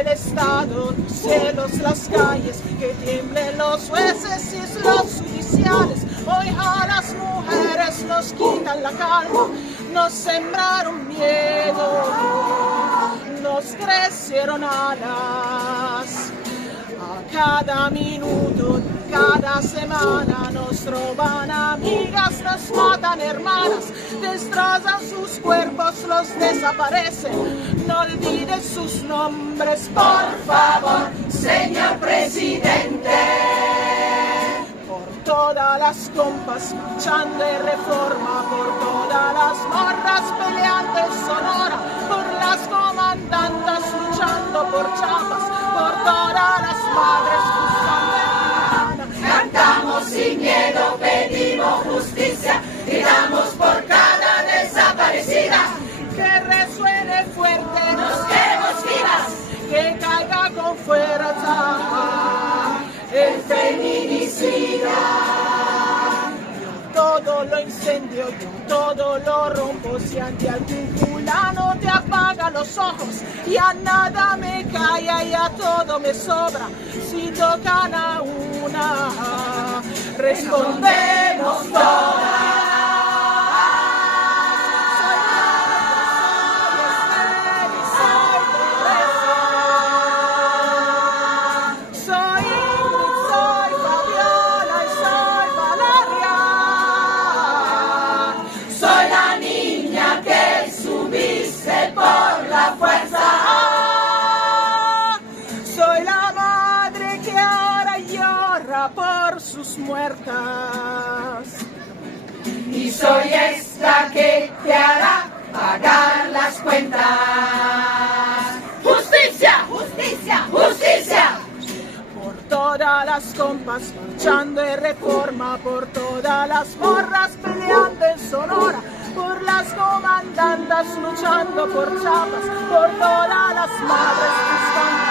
el Estado, los cielos, las calles, que tiemblen los jueces y los judiciales. Hoy a las mujeres nos quitan la calma, nos sembraron miedo, nos crecieron alas. A cada minuto, cada semana nos roban amigas, nos matan hermanas, destrozan sus cuerpos, los desaparecen. No olvides sus nombres, por favor, señor presidente. Por todas las compas luchando de reforma, por todas las morras peleando en Sonora, por las comandantas luchando por Chiapas, por todas las madres buscando hermana. Cantamos sin miedo, pedimos justicia, gritamos por cada desaparecida. Que resuene fuerte, nos queremos vivas, que caiga con fuerza el feminicida. Todo lo incendio, yo todo lo rompo. Si ante algún fulano te apaga los ojos, y a nada me calla y a todo me sobra. Si tocan a una, respondemos todas. Por sus muertas, y soy esta que te hará pagar las cuentas. ¡Justicia! ¡Justicia! ¡Justicia! Por todas las compas luchando de reforma, por todas las morras peleando en Sonora, por las comandantas luchando por Chiapas, por todas las madres buscando.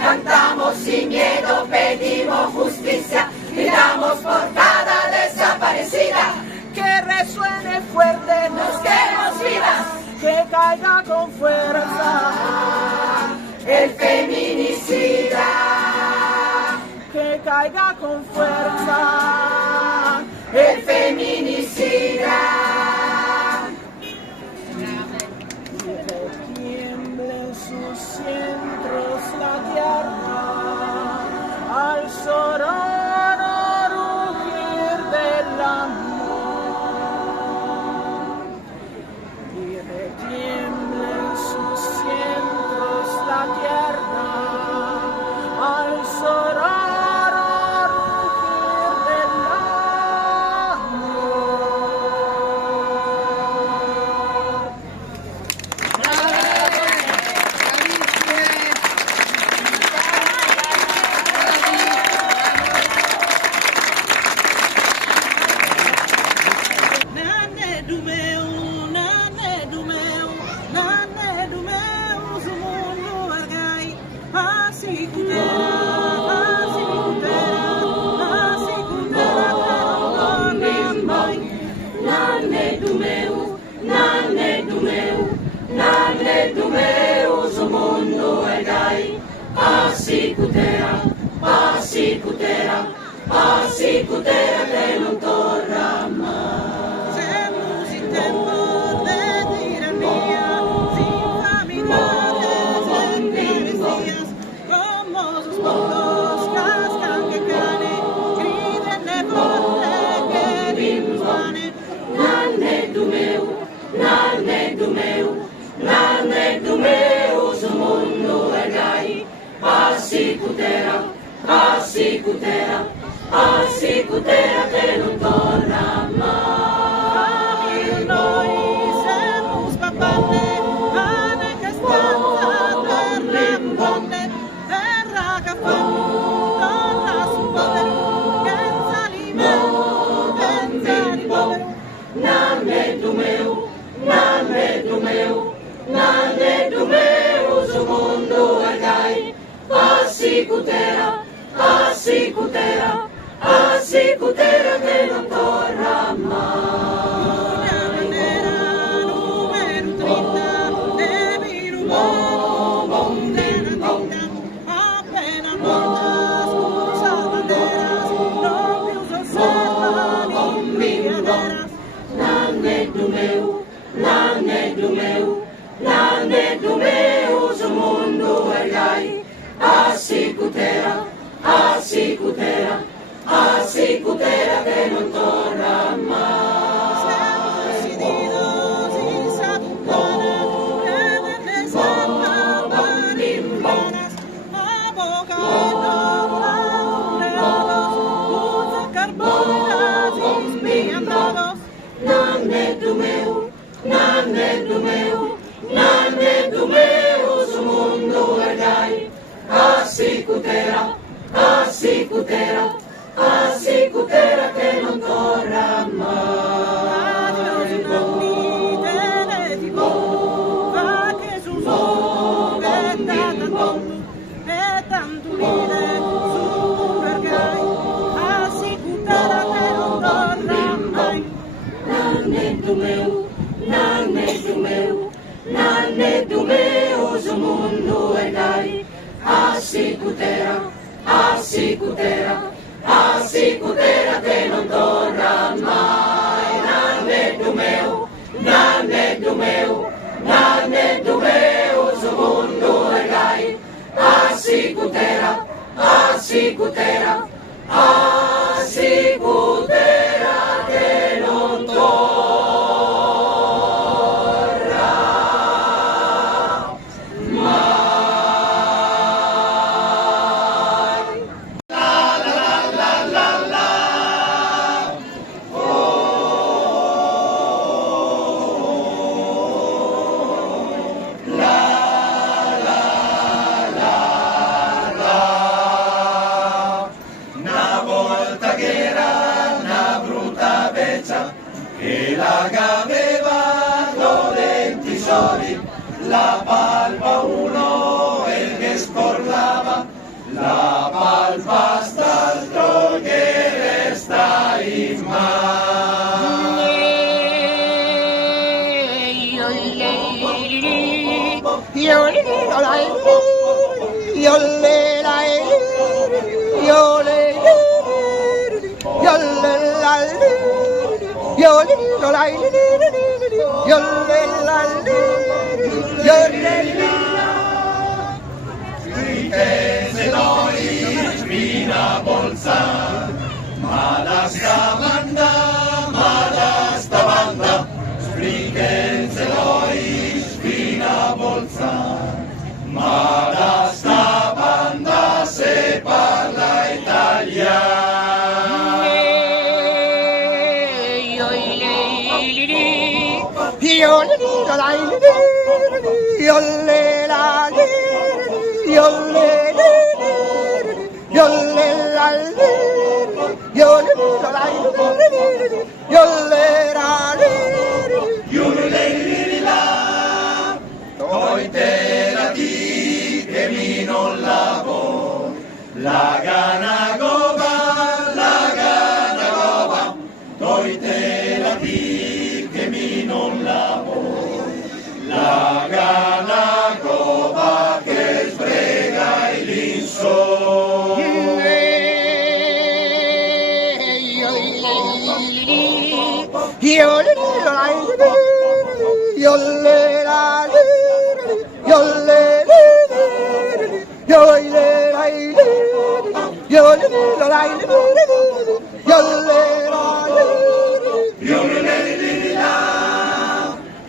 Cantamos sin miedo, pedimos justicia, gritamos por cada desaparecida. Que resuene fuerte, nos queremos vivas, que caiga con fuerza el feminicida. Que caiga con fuerza el feminicida. Sus centros la tierra, al sororo ruge meu, nane do meu, nane do meu, o mundo ergai, assicutera, assicutera, assicutera que non torna mai. Nane do meu, o mundo ergai, assicutera, assicutera, assicutera che non torna mai. Va che su su e tanto lide su ergai, assicutera che non torna mai. Nane do meu, nane do meu, nane do meu, o mundo ergai, assicutera, assicutera, assicutera che non torna mai. Nane do meu, nane do meu, nane do meu, o mundo ergai, assicutera, assicutera, assicutera che non torna. Che la gaveva con denti soli, la palpa uno e che scordava, la palpa st'altro che resta in mano. Riqueze noi spina bolsa, ma da sta banda, riqueze noi spina bolsa, ma da sta banda se parla italiano. Toitela di che mi non lavo, la gana goba, toitela di che mi non lavo, la gana goba che sbrega il inso.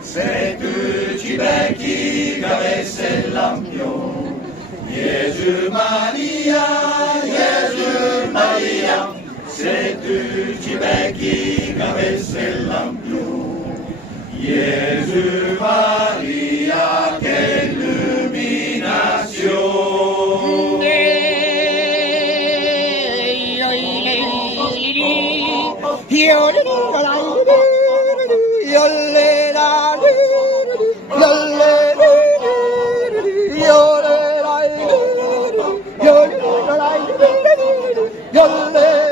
Se tu ci becchi che avesse l'ampio, Gesù Maria, se tu ci becchi che avesse l'ampio, Gesù Maria che illuminazione. Yolle